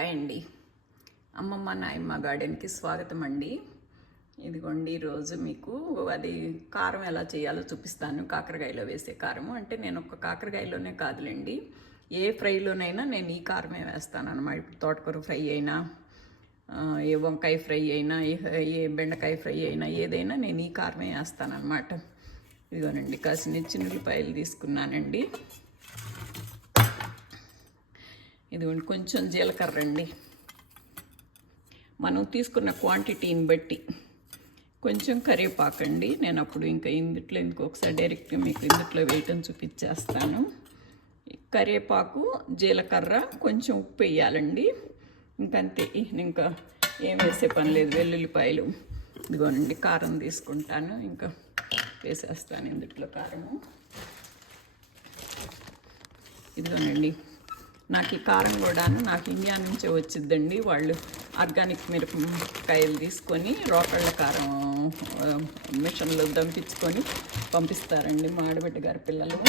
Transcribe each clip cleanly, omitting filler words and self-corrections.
Hi అండి. అమ్మమ్మ నాయమ్మ గార్డెన్కి స్వాగతం అండి. ఇదిగోండి ఈరోజు మీకు అది కారం ఎలా చేయాలో చూపిస్తాను. కాకరకాయలో వేసే కారం అంటే నేను ఒక కాకరకాయలోనే కాదులేండి, ఏ ఫ్రైలోనైనా నేను ఈ కారమే వేస్తాను అన్నమాట. ఇప్పుడు తోటకూర ఫ్రై అయినా, ఏ వంకాయ ఫ్రై అయినా, ఏ బెండకాయ ఫ్రై అయినా ఏదైనా నేను ఈ కారమే వేస్తాను అన్నమాట. ఇదిగోనండి కాసిన చిన్నులపాయలు తీసుకున్నానండి. ఇదిగోండి కొంచెం జీలకర్ర అండి, మనం తీసుకున్న క్వాంటిటీని బట్టి. కొంచెం కరివేపాకండి, నేను అప్పుడు ఇంకా ఇందుట్లో ఎందుకు ఒకసారి డైరెక్ట్గా మీకు ఇందుట్లో వేయటం చూపించేస్తాను. కరివేపాకు, జీలకర్ర, కొంచెం ఉప్పు వేయాలండి, ఇంకంతే. ఇంకా ఏం వేసే పని లేదు. వెల్లుల్లిపాయలు, ఇదిగోనండి కారం తీసుకుంటాను, ఇంకా వేసేస్తాను ఇందుట్లో కారము. ఇదిగోనండి నాకు ఈ కారం కూడాను నాకు ఇండియా నుంచే వచ్చిద్దండి. వాళ్ళు ఆర్గానిక్ మిరపకాయలు తీసుకొని రోకళ్ళ కారం మిషన్లో దంపించుకొని పంపిస్తారండి మా ఆడబిడ్డ గారి పిల్లలు,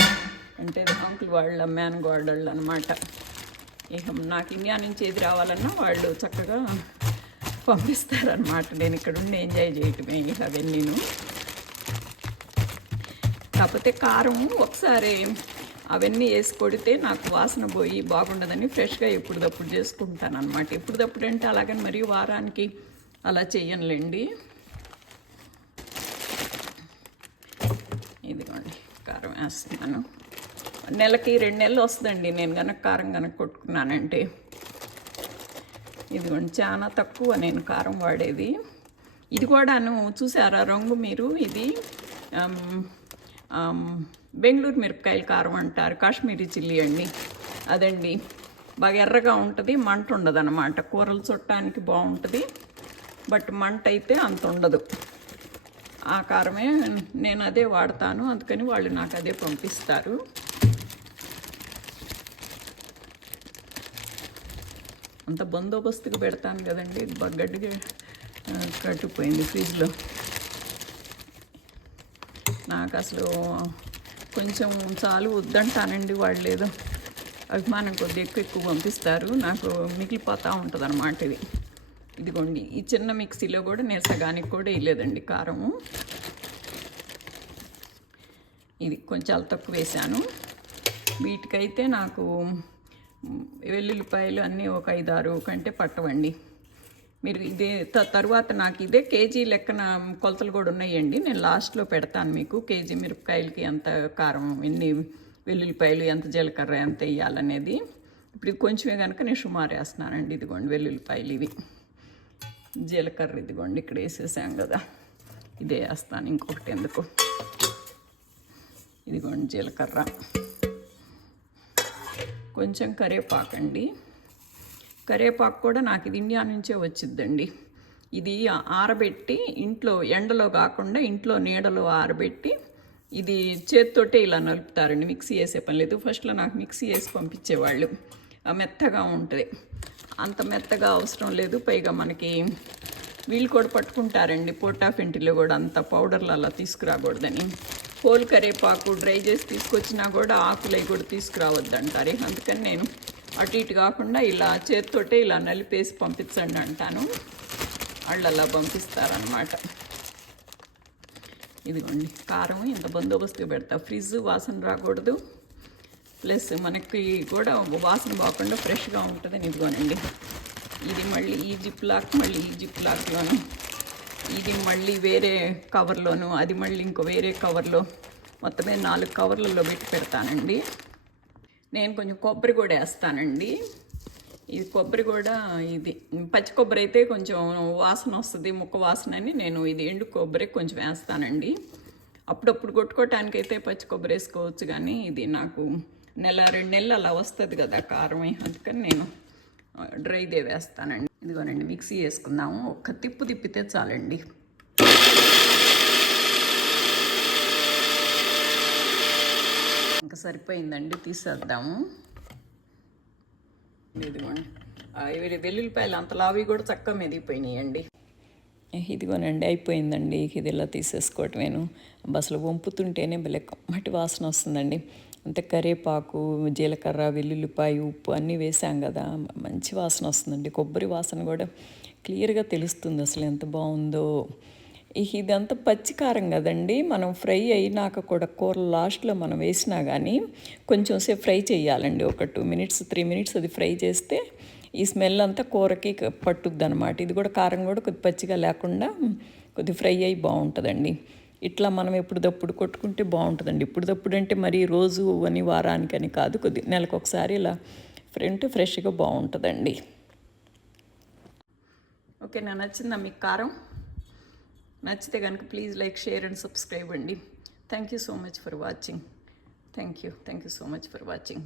అంటే అంకుల్ వాళ్ళ మేనగోడళ్ళు అనమాట. ఇక నాకు ఇండియా నుంచి ఏది రావాలన్నా వాళ్ళు చక్కగా పంపిస్తారనమాట. నేను ఇక్కడ ఉండి ఎంజాయ్ చేయటమే ఇక అవన్నీను. కాకపోతే కారం ఒకసారి అవన్నీ వేసి కొడితే నాకు వాసన పోయి బాగుండదని ఫ్రెష్గా ఎప్పుడప్పుడు చేసుకుంటాను అనమాట. ఎప్పుడప్పుడు అంటే అలాగని మరి వారానికి అలా చెయ్యనులేండి. ఇదిగోండి కారం వేస్తున్నాను. నెలకి 2 నెలలు వస్తుందండి నేను కనుక కారం కనుక కొట్టుకున్నానంటే. ఇదిగోండి చాలా తక్కువ నేను కారం వాడేది. ఇది కూడాను చూసారా రంగు మీరు, ఇది బెంగళూరు మిరపకాయల కారం అంటారు, కాశ్మీరీ చిల్లీ అండి అదండి. బాగా ఎర్రగా ఉంటుంది, మంట ఉండదు అన్నమాట. కూరలు చుట్టానికి బాగుంటుంది, బట్ మంట అయితే అంత ఉండదు. ఆ కారమే నేను అదే వాడతాను, అందుకని వాళ్ళు నాకు అదే పంపిస్తారు. అంత బందోబస్తుగా పెడతాను కదండి, గడ్డిగా కట్టుకుపోయింది ఫ్రిడ్జ్లో. నాకు అసలు కొంచెం చాలు వద్దంటానండి, వాళ్ళు ఏదో అభిమానం కొద్ది ఎక్కువ పంపిస్తారు, నాకు మిగిలిపోతూ ఉంటుంది అన్నమాట ఇది. ఇదిగోండి ఈ చిన్న మిక్సీలో కూడా నేను సగానికి కూడా వేయలేదండి కారము. ఇది కొంచెం చాలా తక్కువ వేసాను. వీటికైతే నాకు వెల్లుల్లిపాయలు అన్నీ ఒక 5-6 కంటే పట్టవండి. మీరు ఇదే తర్వాత నాకు ఇదే కేజీ లెక్కన కొలతలు కూడా ఉన్నాయండి, నేను లాస్ట్లో పెడతాను మీకు. కేజీ మిరపకాయలకి ఎంత కారం, ఎన్ని వెల్లుల్లిపాయలు, ఎంత జీలకర్ర ఎంత వేయాలనేది. ఇప్పుడు కొంచెమే కనుక నేను సుమారు వేస్తున్నానండి. ఇదిగోండి వెల్లుల్లిపాయలు, ఇవి జీలకర్ర, ఇదిగోండి ఇక్కడ వేసేసాం కదా, ఇదే వేస్తాను ఇంకొకటి ఎందుకు. ఇదిగోండి జీలకర్ర, కొంచెం కరివేపాకండి. కరివేపాకు కూడా నాకు ఇది ఇండియా నుంచే వచ్చిద్దండి. ఇది ఆరబెట్టి ఇంట్లో ఎండలో కాకుండా ఇంట్లో నీడలో ఆరబెట్టి ఇది చేతితోటే ఇలా నలుపుతారండి, మిక్సీ వేసే పని లేదు. ఫస్ట్లో నాకు మిక్సీ వేసి పంపించేవాళ్ళు, మెత్తగా ఉంటుంది. అంత మెత్తగా అవసరం లేదు. పైగా మనకి వీళ్ళు కూడా పట్టుకుంటారండి పోటాఫెంటిలో కూడా, అంత పౌడర్లు అలా తీసుకురాకూడదని. హోల్ కరివేపాకు డ్రై చేసి తీసుకొచ్చినా కూడా ఆకులు అవి కూడా తీసుకురావద్దంటారు. అందుకని నేను అటు ఇటు కాకుండా ఇలా చేతితోటే ఇలా నలిపేసి పంపించండి అంటాను, వాళ్ళు అలా పంపిస్తారనమాట. ఇదిగోండి కారం ఇంత బందోబస్తుగా పెడతా, ఫ్రిడ్జ్ వాసన రాకూడదు, ప్లస్ మనకి కూడా వాసన పోకుండా ఫ్రెష్గా ఉంటుందని. ఇదిగోనండి ఇది మళ్ళీ ఈ జిప్ లాక్, మళ్ళీ ఈ జిప్ లాక్లోను, ఇది మళ్ళీ వేరే కవర్లోను, అది మళ్ళీ ఇంకో వేరే కవర్లో, మొత్తమే 4 కవర్లలో పెట్టి పెడతానండి. నేను కొంచెం కొబ్బరి కూడా వేస్తానండి. ఇది కొబ్బరి కూడా, ఇది పచ్చి కొబ్బరి అయితే కొంచెం వాసన వస్తుంది, ముక్క వాసన అని నేను ఇది ఎండు కొబ్బరి కొంచెం వేస్తానండి. అప్పుడప్పుడు కొట్టుకోవటానికి అయితే పచ్చి కొబ్బరి వేసుకోవచ్చు, కానీ ఇది నాకు 1-2 నెలలు అలా వస్తుంది కదా కారమే, అందుకని నేను డ్రైదే వేస్తానండి. ఇదిగోనండి మిక్సీ వేసుకుందాము, ఒక్క తిప్పితే చాలండి. ఇంకా సరిపోయిందండి, తీసేద్దాము. ఇదిగోండి వెల్లుల్లిపాయలు అంత లావి కూడా చక్కగా మెదిగిపోయినాయండి. ఇదిగోనండి అయిపోయిందండి. ఇది ఇలా తీసేసుకోవటమేను. అసలు వంపుతుంటేనే భలే కమ్మటి వాసన వస్తుందండి. అంటే కరివేపాకు, జీలకర్ర, వెల్లుల్లిపాయ, ఉప్పు అన్నీ వేసాం కదా, మంచి వాసన వస్తుందండి. కొబ్బరి వాసన కూడా క్లియర్గా తెలుస్తుంది అసలు ఎంత బాగుందో. ఇదంతా పచ్చి కారం కదండి, మనం ఫ్రై అయినాక కూడా కూర లాస్ట్లో మనం వేసినా కానీ కొంచెం సేపు ఫ్రై చేయాలండి. ఒక 2 మినిట్స్ 3 మినిట్స్ అది ఫ్రై చేస్తే ఈ స్మెల్ అంతా కూరకి పట్టుద్ది అనమాట. ఇది కూడా కారం కూడా కొద్ది పచ్చిగా లేకుండా కొద్ది ఫ్రై అయ్యి బాగుంటుందండి. ఇట్లా మనం ఎప్పుడుదప్పుడు కొట్టుకుంటే బాగుంటుందండి. ఇప్పుడుదప్పుడు అంటే మరి రోజు అని వారానికని కాదు, కొద్ది నెలకు ఒకసారి ఇలా ఫ్రెష్గా బాగుంటుందండి. ఓకే, నా నచ్చిందా మీకు కారం? నచ్చితే కనుక please like, share and subscribe అండి. Thank you so much for watching. Thank you so much for watching.